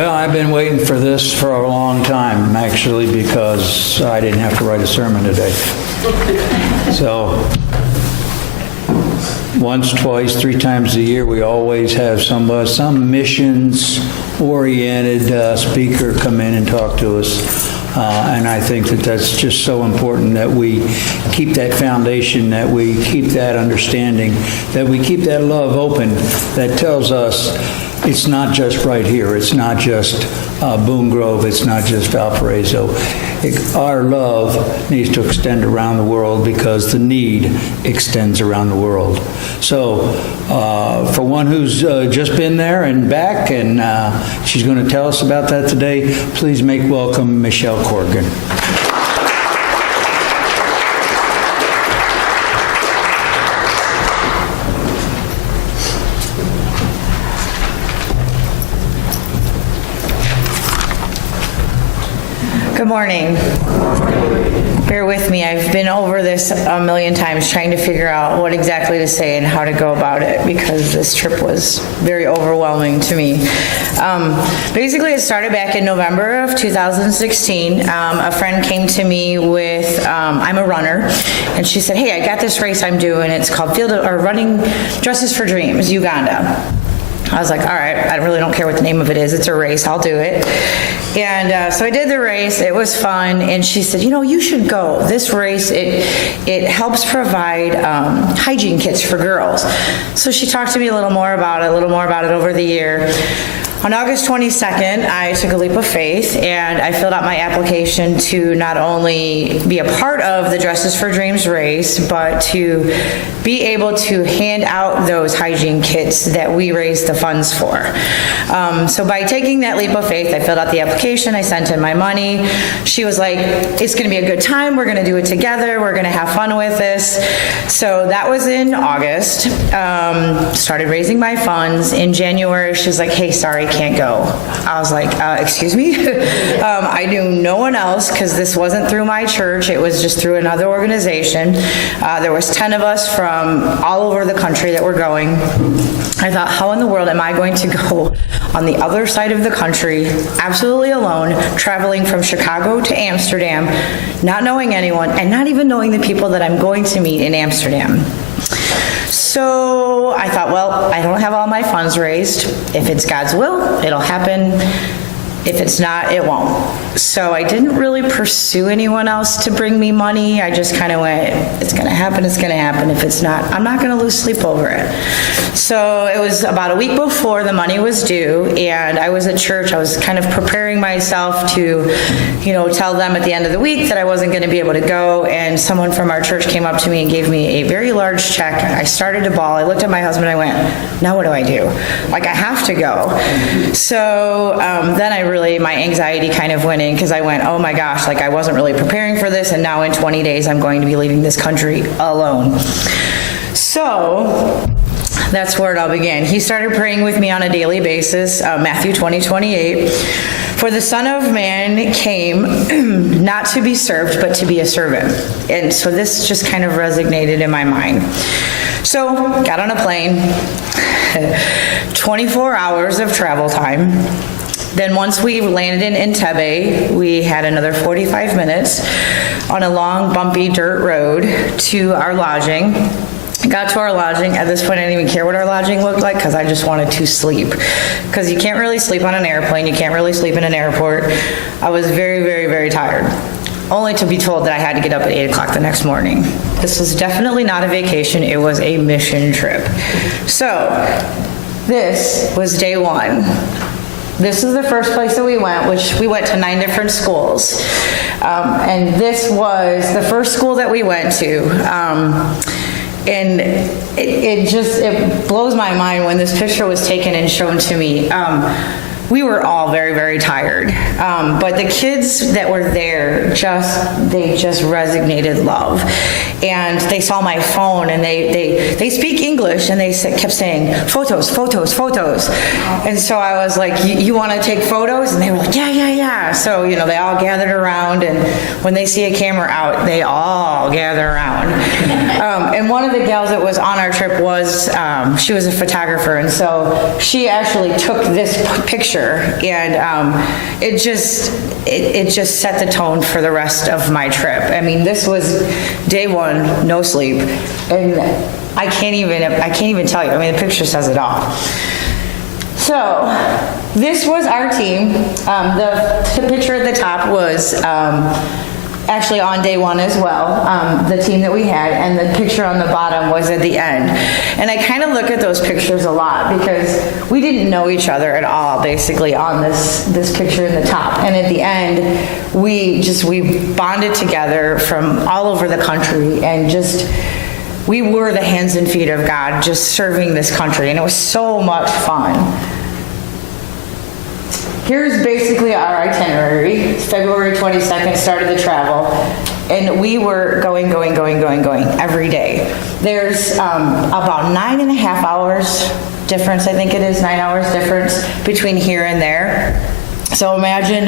Well, I've been waiting for this for a long time, actually, because I didn't have to write a sermon today. So, once, twice, 3 times a year, we always have some missions-oriented speaker come in and talk to us. And I think that that's just so important that we keep that foundation, that we keep that understanding, that we keep that love open that tells us it's not just right here. It's not just Boone Grove. It's not just Valparaiso. Our love needs to extend around the world because the need extends around the world. So for one who's just been there and back, and she's going to tell us about that today, please make welcome Michelle Corrigan. Good morning. Bear with me. I've been over this a million times trying to figure out what exactly to say and how to go about it because this trip was very overwhelming to me. Basically, it started back in November of 2016. A friend came to me with, I'm a runner, and she said, hey, I got this race I'm doing. It's called Running Dresses for Dreams, Uganda. I was like, all right, I really don't care what the name of it is. It's a race. I'll do it. And so I did the race. It was fun. And she said, you should go. This race, it helps provide hygiene kits for girls. So she talked to me a little more about it over the year. On August 22nd, I took a leap of faith and I filled out my application to not only be a part of the Dresses for Dreams race, but to be able to hand out those hygiene kits that we raised the funds for. So by taking that leap of faith, I filled out the application, I sent in my money. She was like, it's gonna be a good time, we're gonna do it together, we're gonna have fun with this. So that was in August. Started raising my funds. In January, she was like, hey, sorry, can't go. I was like, excuse me? I knew no one else because this wasn't through my church. It was just through another organization. There was 10 of us from all over the country that were going. I thought, how in the world am I going to go on the other side of the country, absolutely alone, traveling from Chicago to Amsterdam, not knowing anyone, and not even knowing the people that I'm going to meet in Amsterdam? So I thought, well, I don't have all my funds raised. If it's God's will, it'll happen. If it's not, it won't. So I didn't really pursue anyone else to bring me money. I just kind of went, it's going to happen, it's going to happen. If it's not, I'm not going to lose sleep over it. So it was about a week before the money was due, and I was at church. I was kind of preparing myself to, tell them at the end of the week that I wasn't going to be able to go, and someone from our church came up to me and gave me a very large check. I started to bawl. I looked at my husband, I went, now what do I do? Like, I have to go. So then my anxiety kind of went in because I went, oh my gosh, like I wasn't really preparing for this, and now in 20 days I'm going to be leaving this country alone. So that's where it all began. He started praying with me on a daily basis, Matthew 20:28. For the Son of Man came not to be served, but to be a servant. And so this just kind of resonated in my mind. So got on a plane, 24 hours of travel time. Then once we landed in Entebbe, we had another 45 minutes on a long, bumpy dirt road to our lodging. Got to our lodging. At this point, I didn't even care what our lodging looked like because I just wanted to sleep. Because you can't really sleep on an airplane. You can't really sleep in an airport. I was very, very, very tired. Only to be told that I had to get up at 8 o'clock the next morning. This was definitely not a vacation. It was a mission trip. So this was day one. This is the first place that we went, which we went to 9 different schools. And this was the first school that we went to. And it blows my mind when this picture was taken and shown to me. We were all very, very tired. But the kids that were there, they just resonated love. and they saw my phone, and they speak English, and they kept saying, photos, photos, photos. And so I was like, you want to take photos? And they were like, yeah. So, they all gathered around, and when they see a camera out, they all gather around. And one of the gals that was on our trip was, she was a photographer, and so she actually took this picture, and it just set the tone for the rest of my trip. I mean, this was day one, no sleep, and I can't even tell you. I mean, the picture says it all. So this was our team. The picture at the top was actually on day one as well, the team that we had, and the picture on the bottom was at the end. And I kind of look at those pictures a lot because we didn't know each other at all, basically, on this picture in the top. And at the end, we bonded together from all over the country, and we were the hands and feet of God, just serving this country, and it was so much fun. Here's basically our itinerary. February 22nd, started the travel, and we were going every day. There's about 9.5 hours difference, I think it is, 9 hours difference between here and there. So imagine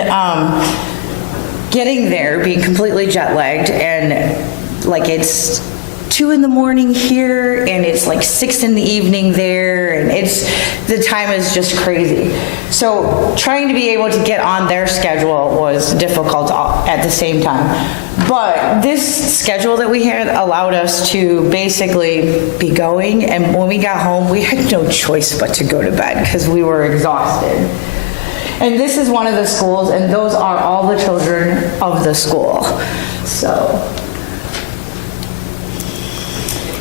getting there, being completely jet lagged, and like it's 2 a.m. here, and it's like 6 p.m. there, and the time is just crazy. So trying to be able to get on their schedule was difficult at the same time. But this schedule that we had allowed us to basically be going, and when we got home, we had no choice but to go to bed because we were exhausted. And this is one of the schools, and those are all the children of the school. So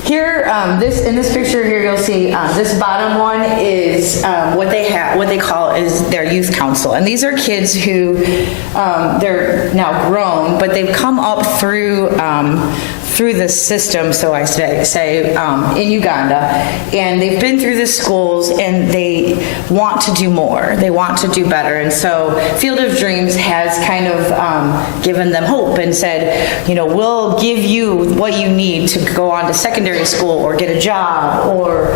here, in this picture here, you'll see this bottom one is what they call is their youth council, and these are kids who they're now grown, but they've come up through the system, so I say, in Uganda, and they've been through the schools, and they want to do more. They want to do better, and so Field of Dreams has kind of given them hope and said, we'll give you what you need to go on to secondary school or get a job or,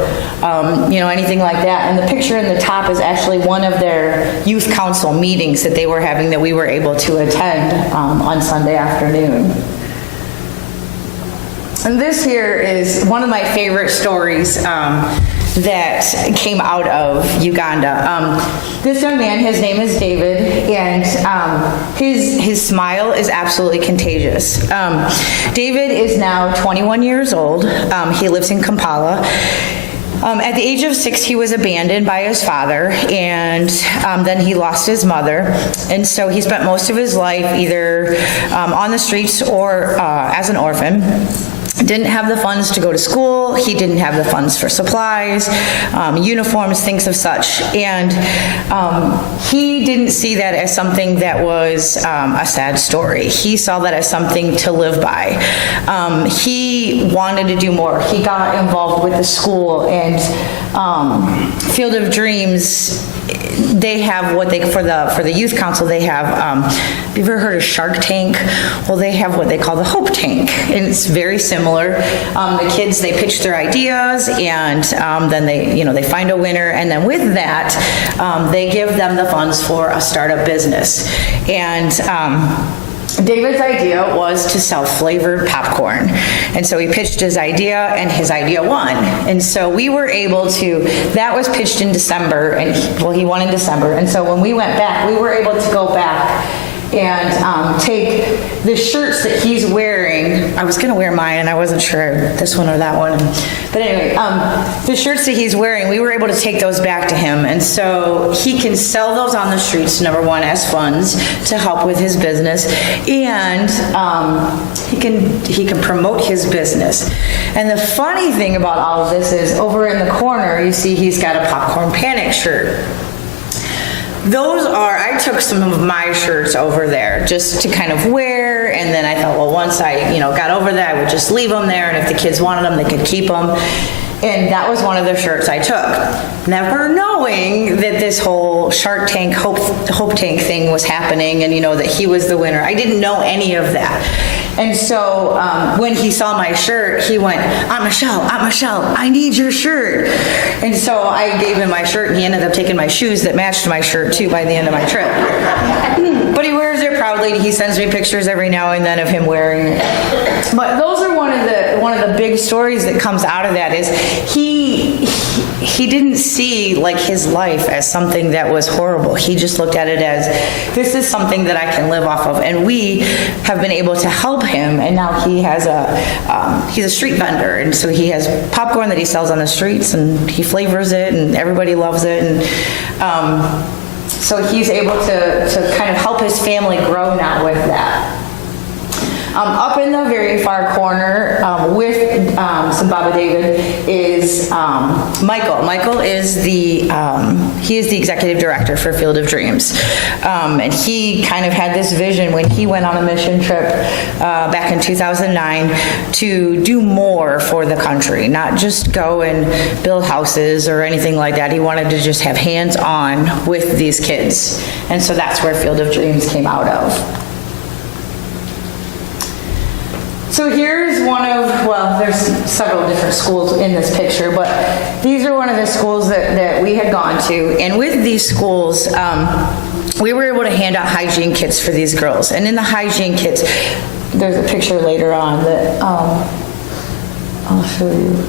anything like that. And the picture in the top is actually one of their youth council meetings that they were having that we were able to attend on Sunday afternoon. And this here is one of my favorite stories that came out of Uganda. This young man, his name is David, and his smile is absolutely contagious. David is now 21 years old. He lives in Kampala. At the age of 6, he was abandoned by his father, and then he lost his mother. And so he spent most of his life either on the streets or as an orphan. Didn't have the funds to go to school. He didn't have the funds for supplies, uniforms, things of such. And he didn't see that as something that was a sad story. He saw that as something to live by. He wanted to do more. He got involved with the school, and Field of Dreams, they have what for the youth council, they have, have you ever heard of Shark Tank? Well, they have what they call the Hope Tank, and it's very similar. The kids, they pitch their ideas, and then they find a winner, and then with that, they give them the funds for a startup business. And David's idea was to sell flavored popcorn. And so he pitched his idea, and his idea won. And so we were able to, that was pitched in December, and he won in December. And so when we went back, we were able to go back and take the shirts that he's wearing. I was going to wear mine, and I wasn't sure this one or that one. But anyway, the shirts that he's wearing, we were able to take those back to him. And so he can sell those on the streets, number one, as funds to help with his business. And he can promote his business. And the funny thing about all of this is over in the corner, you see he's got a Popcorn Panic shirt. I took some of my shirts over there just to kind of wear, and then I thought, well, once I, got over there, I would just leave them there, and if the kids wanted them, they could keep them. And that was one of the shirts I took, never knowing that this whole Shark Tank, Hope Tank thing was happening, and that he was the winner. I didn't know any of that. And so when he saw my shirt, he went, Aunt Michelle, I need your shirt. And so I gave him my shirt, and he ended up taking my shoes that matched my shirt too by the end of my trip. But he wears it proudly. He sends me pictures every now and then of him wearing it. But those are one of the big stories that comes out of that is he didn't see like his life as something that was horrible. He just looked at it as, this is something that I can live off of. And we have been able to help him. And now he has he's a street vendor. And so he has popcorn that he sells on the streets, and he flavors it, and everybody loves it. And so he's able to kind of help his family grow now with that. Up in the very far corner with some Baba David is Michael. Michael is the executive director for Field of Dreams. And he kind of had this vision when he went on a mission trip back in 2009 to do more for the country, not just go and build houses or anything like that. He wanted to just have hands-on with these kids. And so that's where Field of Dreams came out of. So here's there's several different schools in this picture, but these are one of the schools that we had gone to. And with these schools, we were able to hand out hygiene kits for these girls. And in the hygiene kits, there's a picture later on that I'll show you.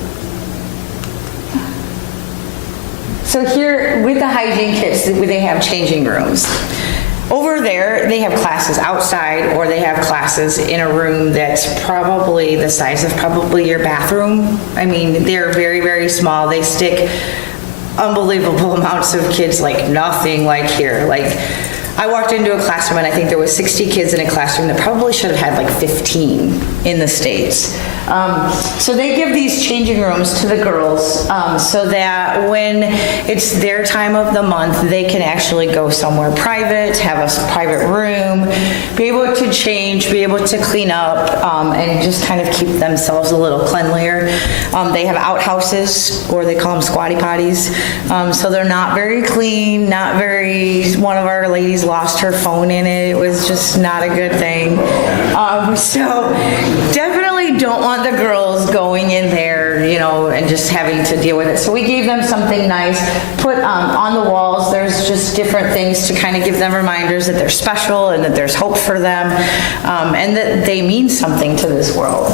So here, with the hygiene kits, they have changing rooms. Over there, they have classes outside, or they have classes in a room that's probably the size of probably your bathroom. I mean, they're very, very small. They stick unbelievable amounts of kids, like nothing like here. Like, I walked into a classroom and I think there was 60 kids in a classroom that probably should have had like 15 in the States. So they give these changing rooms to the girls so that when it's their time of the month, they can actually go somewhere private, have a private room, be able to change, be able to clean up, and just kind of keep themselves a little cleanlier. They have outhouses, or they call them squatty potties. So they're not very clean, one of our ladies lost her phone in it. It was just not a good thing. So definitely don't want the girls going in there, and just having to deal with it. So we gave them something nice, put on the walls, there's just different things to kind of give them reminders that they're special and that there's hope for them, and that they mean something to this world.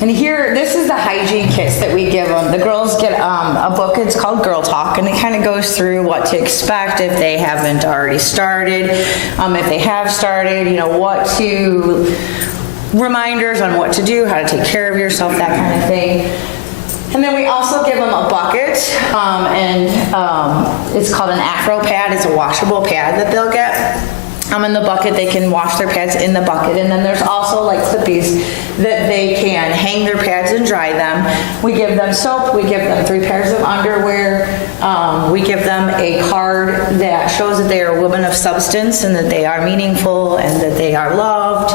And here, this is the hygiene kits that we give them. The girls get a book, it's called Girl Talk, and it kind of goes through what to expect if they haven't already started. If they have started, reminders on what to do, how to take care of yourself, that kind of thing. And then we also give them a bucket, and it's called an Afro pad. It's a washable pad that they'll get. In the bucket, they can wash their pads in the bucket. And then there's also like clippies that they can hang their pads and dry them. We give them soap. We give them 3 pairs of underwear. We give them a card that shows that they are a woman of substance and that they are meaningful and that they are loved.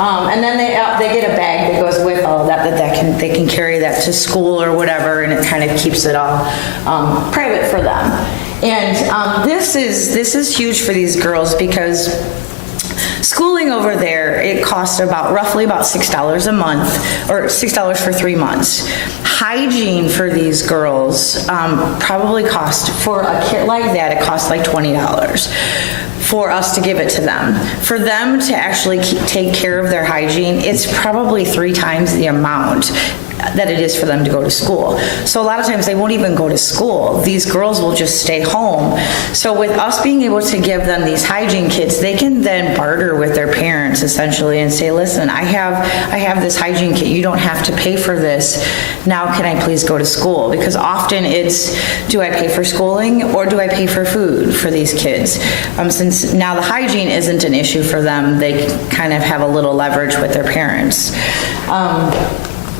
And then they get a bag that goes with all that they can carry that to school or whatever, and it kind of keeps it all private for them. And this is huge for these girls because schooling over there, it costs roughly about $6 a month, or $6 for 3 months. Hygiene for these girls probably cost, for a kit like that, it costs like $20 for us to give it to them. For them to actually take care of their hygiene, it's probably 3 times the amount that it is for them to go to school. So a lot of times they won't even go to school. These girls will just stay home. So with us being able to give them these hygiene kits, they can then barter with their parents essentially and say, listen, I have this hygiene kit. You don't have to pay for this. Now can I please go to school? Because often it's, do I pay for schooling or do I pay for food for these kids? Since now the hygiene isn't an issue for them, they kind of have a little leverage with their parents.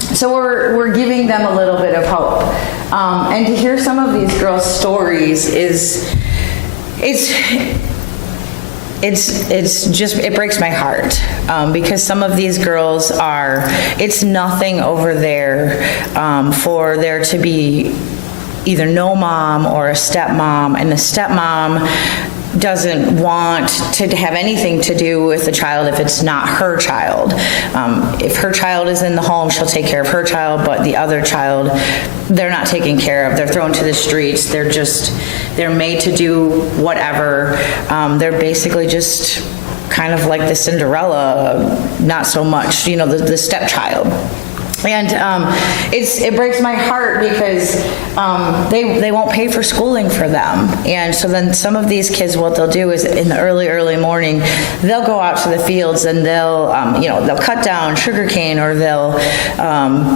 So we're giving them a little bit of hope. And to hear some of these girls' stories it breaks my heart, because some of these girls it's nothing over there for there to be either no mom or a stepmom, and the stepmom doesn't want to have anything to do with the child if it's not her child. If her child is in the home, she'll take care of her child, but the other child, they're not taken care of. They're thrown to the streets. They're made to do whatever. They're basically just kind of like the Cinderella, not so much, the stepchild. And it breaks my heart because they won't pay for schooling for them. And so then some of these kids, what they'll do is in the early morning, they'll go out to the fields and they'll cut down sugarcane, or they'll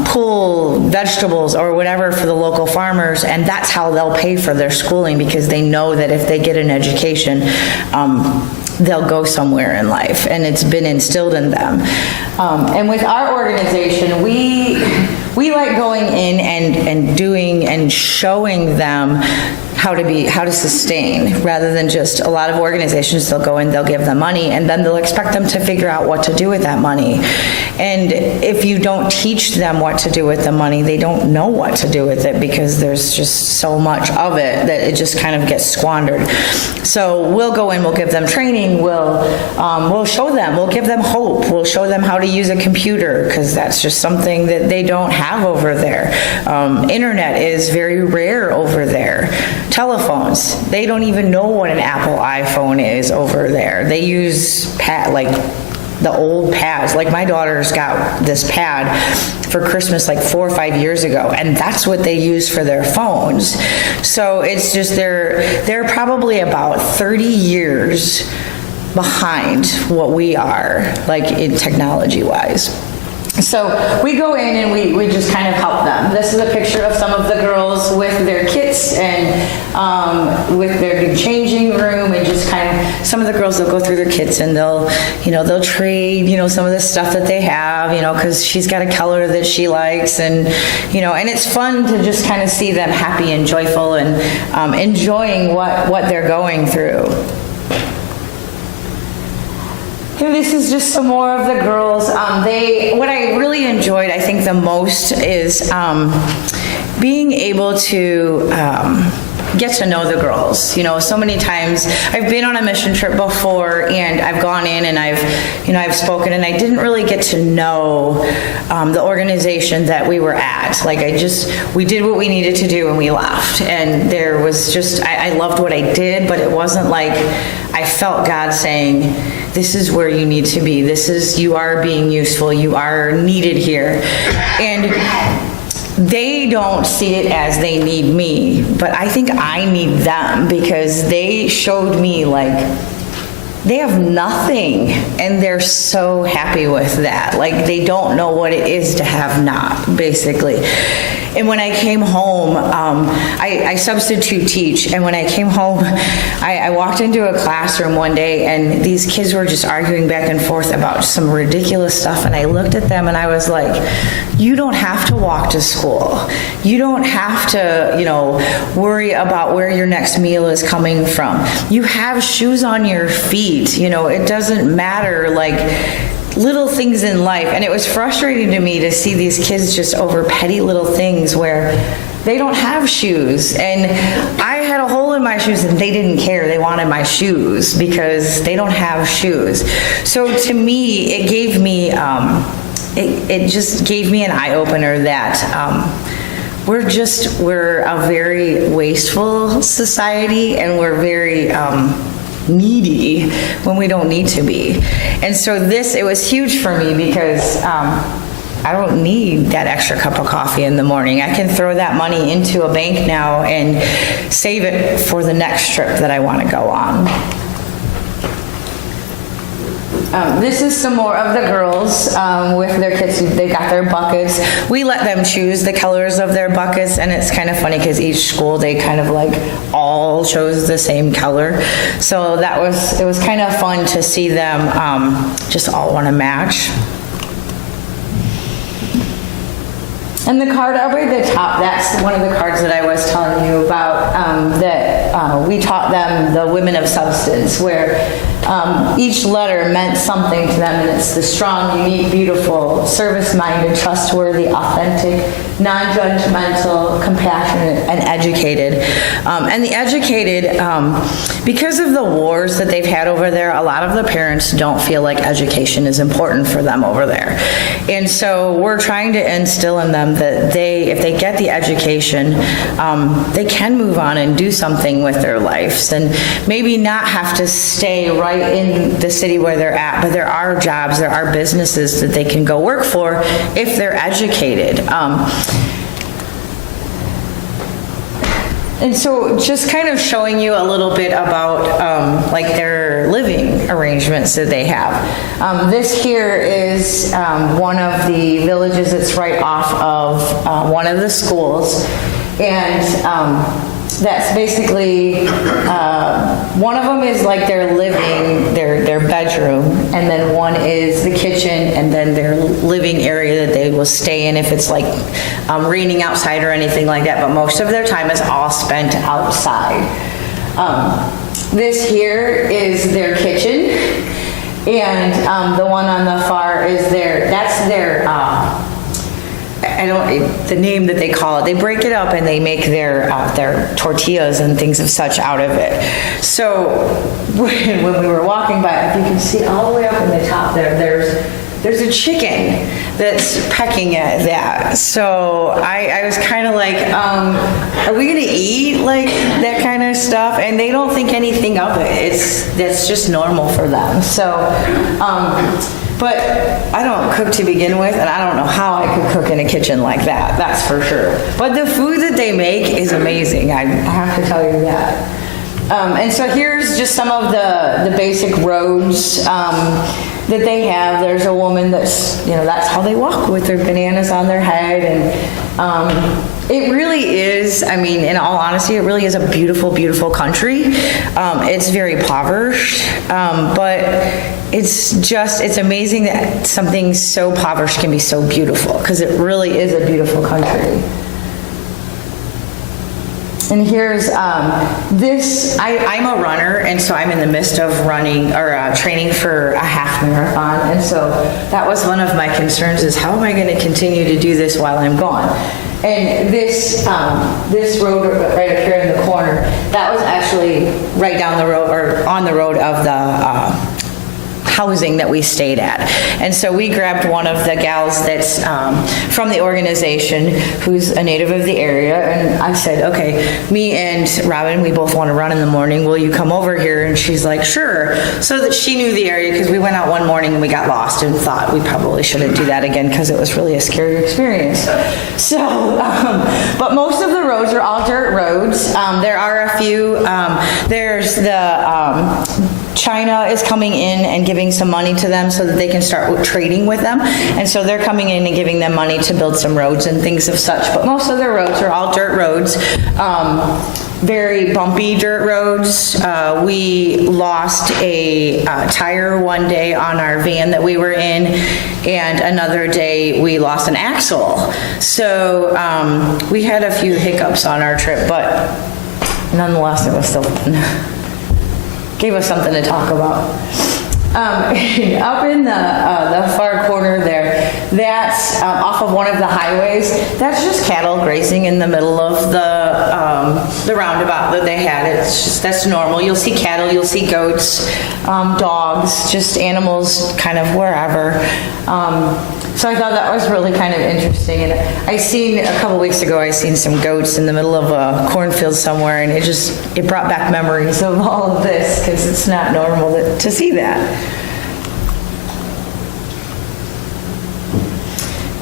pull vegetables or whatever for the local farmers. And that's how they'll pay for their schooling, because they know that if they get an education, they'll go somewhere in life, and it's been instilled in them. And with our organization, we like going in and doing and showing them how to sustain, rather than just a lot of organizations, they'll go in, they'll give them money, and then they'll expect them to figure out what to do with that money. And if you don't teach them what to do with the money, they don't know what to do with it, because there's just so much of it that it just kind of gets squandered. So we'll go in, we'll give them training, we'll show them, we'll give them hope, we'll show them how to use a computer, because that's just something that they don't have over there. Internet is very rare over there. Telephones, they don't even know what an Apple iPhone is over there. They use the old pads. Like my daughter's got this pad for Christmas like 4 or 5 years ago, and that's what they use for their phones. So it's just they're probably about 30 years behind what we are, like in technology wise. So we go in and we just kind of help them. This is a picture of some of the girls with their kits and with their changing room, and just kind of, some of the girls, they'll go through their kits and they'll trade, some of the stuff that they have, because she's got a color that she likes, and, and it's fun to just kind of see them happy and joyful and enjoying what they're going through. This is just some more of the girls. What I really enjoyed, I think the most, is being able to get to know the girls. So many times I've been on a mission trip before, and I've gone in and I've spoken, and I didn't really get to know the organization that we were at. Like we did what we needed to do and we left. And there was just, I loved what I did, but it wasn't like I felt God saying, this is where you need to be. You are being useful. You are needed here. And they don't see it as they need me, but I think I need them, because they showed me they have nothing, and they're so happy with that. They don't know what it is to have not, basically. And when I came home, I substitute teach, and when I came home, I walked into a classroom one day, and these kids were just arguing back and forth about some ridiculous stuff, and I looked at them and I was like, you don't have to walk to school. You don't have to, worry about where your next meal is coming from. You have shoes on your feet. It doesn't matter, little things in life. And it was frustrating to me to see these kids just over petty little things where they don't have shoes. And I had a hole in my shoes and they didn't care. They wanted my shoes because they don't have shoes. So to me, it gave me, it just gave me an eye-opener that we're a very wasteful society, and we're very needy when we don't need to be. And so it was huge for me, because I don't need that extra cup of coffee in the morning. I can throw that money into a bank now and save it for the next trip that I want to go on. This is some more of the girls with their kits. They got their buckets. We let them choose the colors of their buckets, and it's kind of funny because each school, they kind of all chose the same color. So it was kind of fun to see them just all want to match. And the card over at the top, that's one of the cards that I was telling you about, that we taught them the women of substance, where Each letter meant something to them, and it's the strong, unique, beautiful, service-minded, trustworthy, authentic, non-judgmental, compassionate, and educated. And the educated, because of the wars that they've had over there, a lot of the parents don't feel like education is important for them over there. And so we're trying to instill in them that if they get the education, they can move on and do something with their lives, and maybe not have to stay right in the city where they're at, but there are jobs, there are businesses that they can go work for if they're educated. And so just kind of showing you a little bit about like their living arrangements that they have. This here is one of the villages that's right off of one of the schools. And that's basically, one of them is like their living, their bedroom, and then one is the kitchen, and then their living area that they will stay in if it's like raining outside or anything like that, but most of their time is all spent outside. This here is their kitchen, and the one on the far is that's their, the name that they call it, they break it up and they make their tortillas and things of such out of it. So when we were walking by, if you can see all the way up in the top there's a chicken that's pecking at that. So I was kind of like, are we gonna eat like that kind of stuff? And they don't think anything of it. That's just normal for them. So, but I don't cook to begin with, and I don't know how I could cook in a kitchen like that, that's for sure. But the food that they make is amazing, I have to tell you that. And so here's just some of the basic roads that they have. There's a woman that's how they walk, with their bananas on their head. And it really is, I mean, in all honesty, it really is a beautiful, beautiful country. It's very impoverished, but it's amazing that something so impoverished can be so beautiful, because it really is a beautiful country. And here's this, I'm a runner, and so I'm in the midst of running or training for a half marathon. And so that was one of my concerns, is how am I going to continue to do this while I'm gone? And this road right up here in the corner, that was actually right down the road, or on the road of the housing that we stayed at. And so we grabbed one of the gals that's from the organization, who's a native of the area, and I said, okay, me and Robin, we both want to run in the morning, will you come over here? And she's like, sure. So that she knew the area, because we went out one morning and we got lost and thought we probably shouldn't do that again, because it was really a scary experience. So, but most of the roads are all dirt roads. There are a few, there's the China is coming in and giving some money to them so that they can start trading with them. And so they're coming in and giving them money to build some roads and things of such. But most of their roads are all dirt roads, very bumpy dirt roads. We lost a tire one day on our van that we were in, and another day we lost an axle. So we had a few hiccups on our trip, but nonetheless, it was still fun. Gave us something to talk about. Up in the far corner there, that's off of one of the highways. That's just cattle grazing in the middle of the roundabout that they had. It's just, that's normal. You'll see cattle, you'll see goats, dogs, just animals kind of wherever. So I thought that was really kind of interesting. And a couple weeks ago, I seen some goats in the middle of a cornfield somewhere, and it brought back memories of all of this, because it's not normal to see that.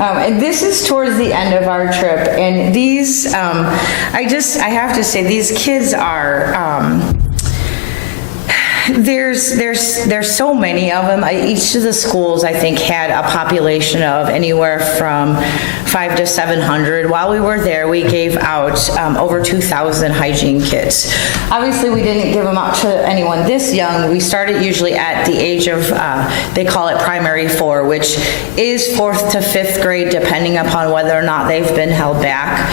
And this is towards the end of our trip, and these, I have to say, these kids are, there's so many of them. Each of the schools, I think, had a population of anywhere from 500 to 700. While we were there, we gave out over 2,000 hygiene kits. Obviously, we didn't give them out to anyone this young. We started usually at the age of, they call it primary 4, which is 4th to 5th grade, depending upon whether or not they've been held back.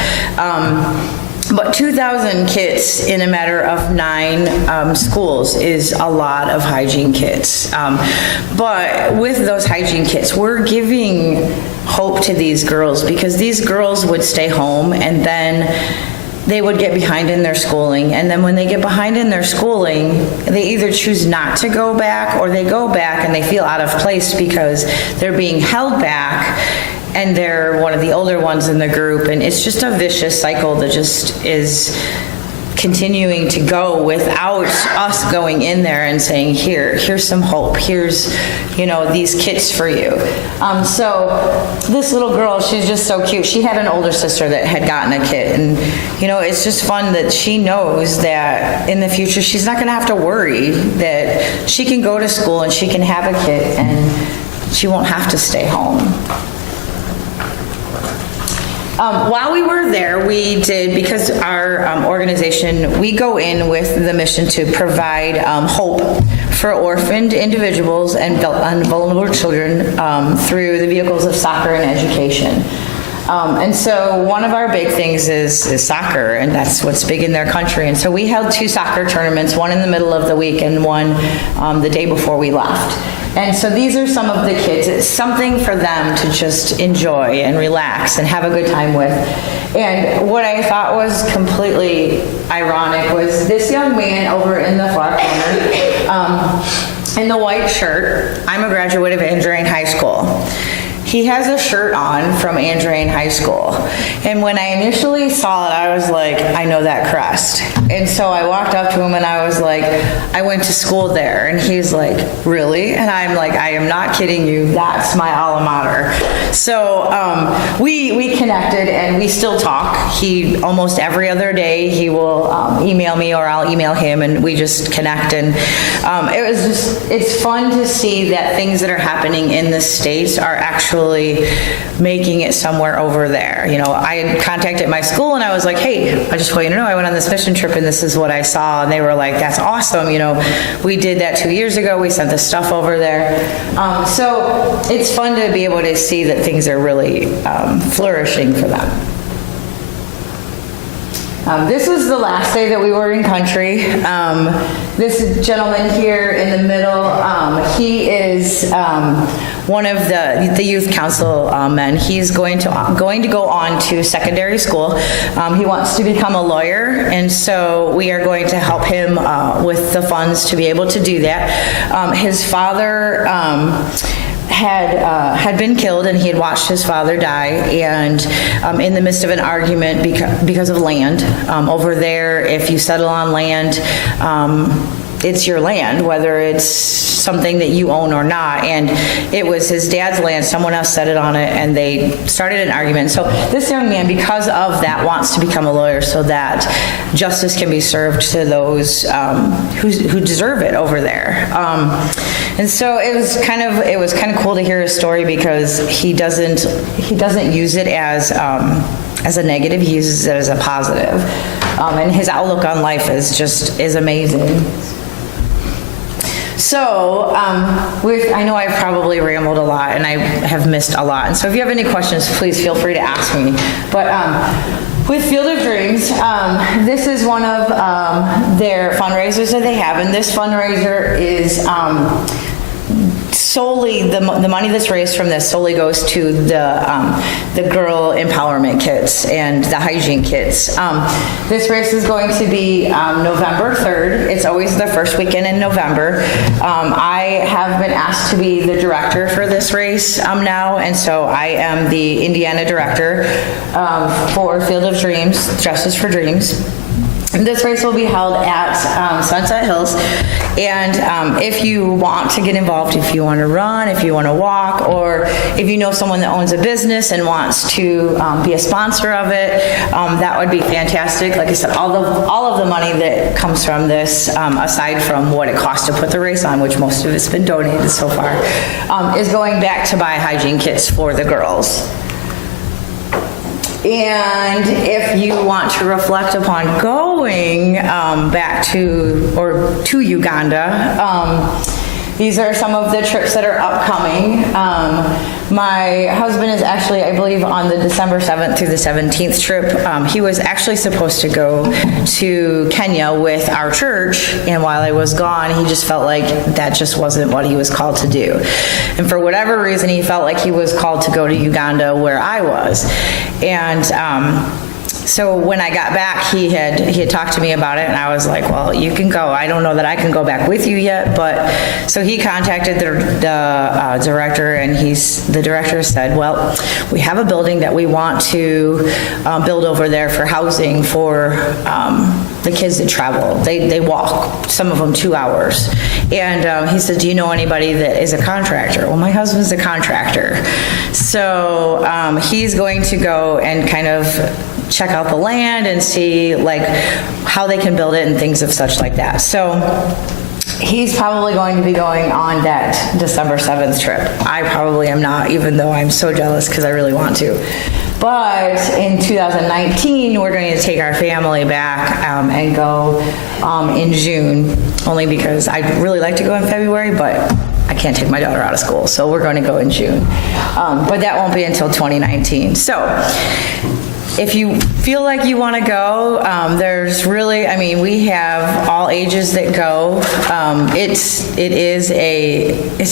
But 2,000 kits in a matter of 9 schools is a lot of hygiene kits. But with those hygiene kits, we're giving hope to these girls, because these girls would stay home and then they would get behind in their schooling. And then when they get behind in their schooling, they either choose not to go back, or they go back and they feel out of place because they're being held back and they're one of the older ones in the group. And it's just a vicious cycle that just is continuing to go without us going in there and saying, here's some hope, here's, these kits for you. So this little girl, she's just so cute. She had an older sister that had gotten a kit, and it's just fun that she knows that in the future she's not going to have to worry, that she can go to school and she can have a kit and she won't have to stay home. While we were there, we did, because our organization, we go in with the mission to provide hope for orphaned individuals and vulnerable children through the vehicles of soccer and education. And so one of our big things is soccer, and that's what's big in their country. And so we held 2 soccer tournaments, one in the middle of the week and one the day before we left. And so these are some of the kids. It's something for them to just enjoy and relax and have a good time with. And what I thought was completely ironic was this young man over in the far corner in the white shirt. I'm a graduate of Andrean High School. He has a shirt on from Andrean High School. And when I initially saw it, I was like, I know that crest. And so I walked up to him and I was like, I went to school there. And he's like, really? And I'm like, I am not kidding you. That's my alma mater. So we connected and we still talk. He, almost every other day, he will email me or I'll email him, and we just connect. And it's fun to see that things that are happening in the States are actually making it somewhere over there. I had contacted my school and I was like, hey, I just want you to know I went on this mission trip and this is what I saw. And they were like, that's awesome. We did that 2 years ago. We sent the stuff over there. So it's fun to be able to see that things are really flourishing for them. This was the last day that we were in country. This gentleman here in the middle, he is one of the youth council men. He's going to go on to secondary school. He wants to become a lawyer, and so we are going to help him with the funds to be able to do that. His father had been killed, and he had watched his father die, and in the midst of an argument because of land. Over there, if you settle on land, it's your land, whether it's something that you own or not. And it was his dad's land, someone else set it on it, and they started an argument. So this young man, because of that, wants to become a lawyer so that justice can be served to those who deserve it over there. And so it was kind of cool to hear his story, because he doesn't use it as a negative. He uses it as a positive. And his outlook on life is amazing. So, I know I've probably rambled a lot and I have missed a lot. And so if you have any questions, please feel free to ask me. But with Field of Dreams, this is one of their fundraisers that they have. And this fundraiser is solely, the money that's raised from this solely goes to the girl empowerment kits and the hygiene kits. This race is going to be November 3rd. It's always the first weekend in November. I have been asked to be the director for this race now, and so I am the Indiana director for Field of Dreams, Justice for Dreams. This race will be held at Sunset Hills, and if you want to get involved, if you want to run, if you want to walk, or if you know someone that owns a business and wants to be a sponsor of it, that would be fantastic. Like I said, all of the money that comes from this, aside from what it costs to put the race on, which most of it's been donated so far, is going back to buy hygiene kits for the girls. And if you want to reflect upon going back to Uganda, these are some of the trips that are upcoming. My husband is actually, I believe, on the December 7th through the 17th trip. He was actually supposed to go to Kenya with our church, and while I was gone, he just felt like that just wasn't what he was called to do. And for whatever reason, he felt like he was called to go to Uganda where I was. And so when I got back, he had talked to me about it, and I was like, well, you can go. I don't know that I can go back with you yet, but so he contacted the director, and the director said, well, we have a building that we want to build over there for housing for the kids that travel. They walk, some of them 2 hours. And he said, do you know anybody that is a contractor? Well, my husband's a contractor. So he's going to go and kind of check out the land and see like how they can build it and things of such like that. So he's probably going to be going on that December 7th trip. I probably am not, even though I'm so jealous because I really want to. But in 2019, we're going to take our family back and go in June, only because I'd really like to go in February, but I can't take my daughter out of school, so we're going to go in June. But that won't be until 2019. So if you feel like you want to go, there's really, I mean, we have all ages that go. It's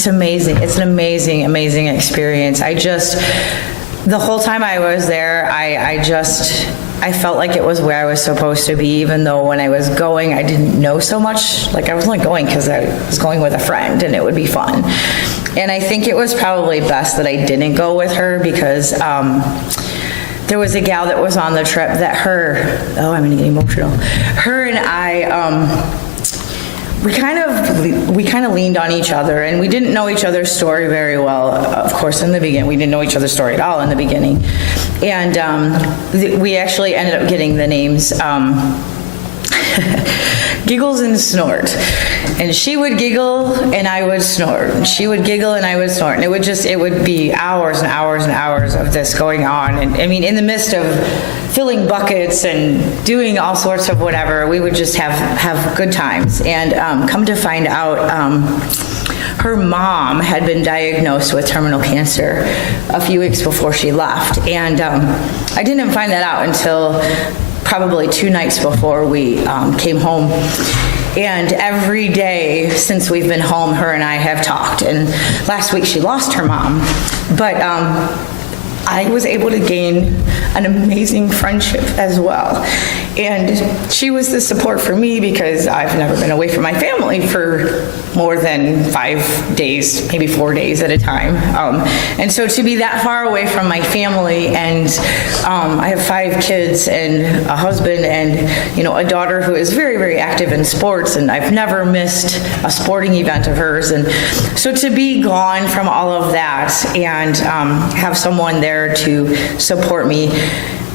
amazing. It's an amazing experience. The whole time I was there, I felt like it was where I was supposed to be, even though when I was going, I didn't know so much. Like, I was only going because I was going with a friend and it would be fun. And I think it was probably best that I didn't go with her because there was a gal that was on the trip that I'm gonna get emotional. Her and I, we kind of leaned on each other, and we didn't know each other's story very well, of course, in the beginning. We didn't know each other's story at all in the beginning. And we actually ended up getting the names Giggles and Snort. And she would giggle and I would snort. And she would giggle and I would snort. And it would be hours and hours and hours of this going on. And I mean, in the midst of filling buckets and doing all sorts of whatever, we would just have good times. And come to find out, her mom had been diagnosed with terminal cancer a few weeks before she left. And I didn't find that out until probably 2 nights before we came home. And every day since we've been home, her and I have talked. And last week she lost her mom. But I was able to gain an amazing friendship as well. And she was the support for me because I've never been away from my family for more than 5 days, maybe 4 days at a time. And so to be that far away from my family, and I have 5 kids and a husband and, a daughter who is very, very active in sports, and I've never missed a sporting event of hers. And so to be gone from all of that and have someone there to support me,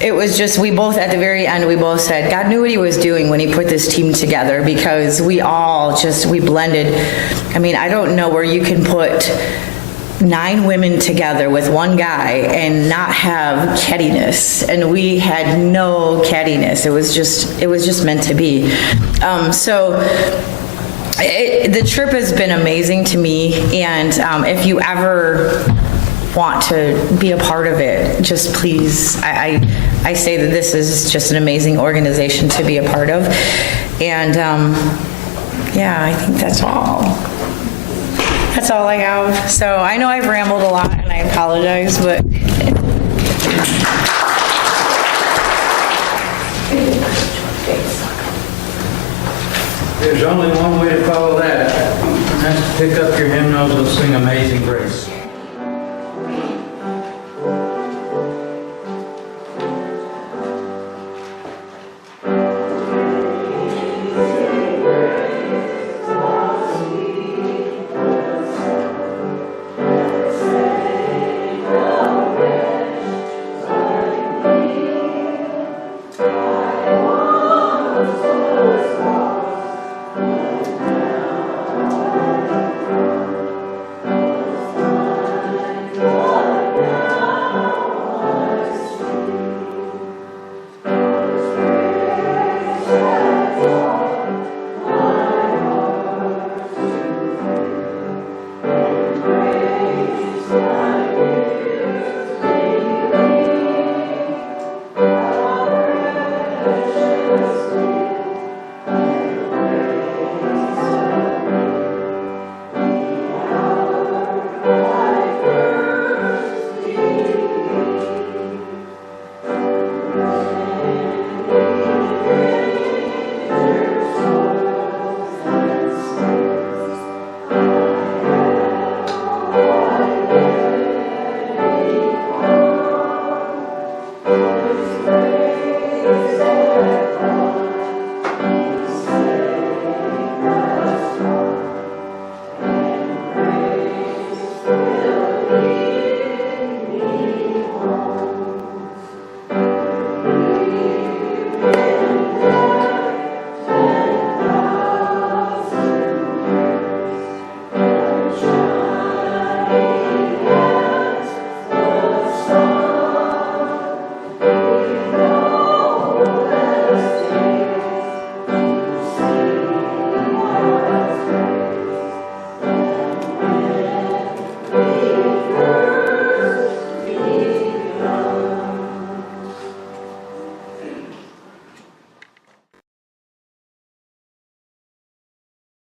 it was just, we both, at the very end, we both said, God knew what he was doing when he put this team together, because we blended. I mean, I don't know where you can put 9 women together with 1 guy and not have cattiness. And we had no cattiness. It was just meant to be. The trip has been amazing to me. And if you ever want to be a part of it, just please, I say that this is just an amazing organization to be a part of. And I think that's all. That's all I have. So I know I've rambled a lot and I apologize, but there's only one way to follow that, and that's to pick up your hymnals and sing Amazing Grace.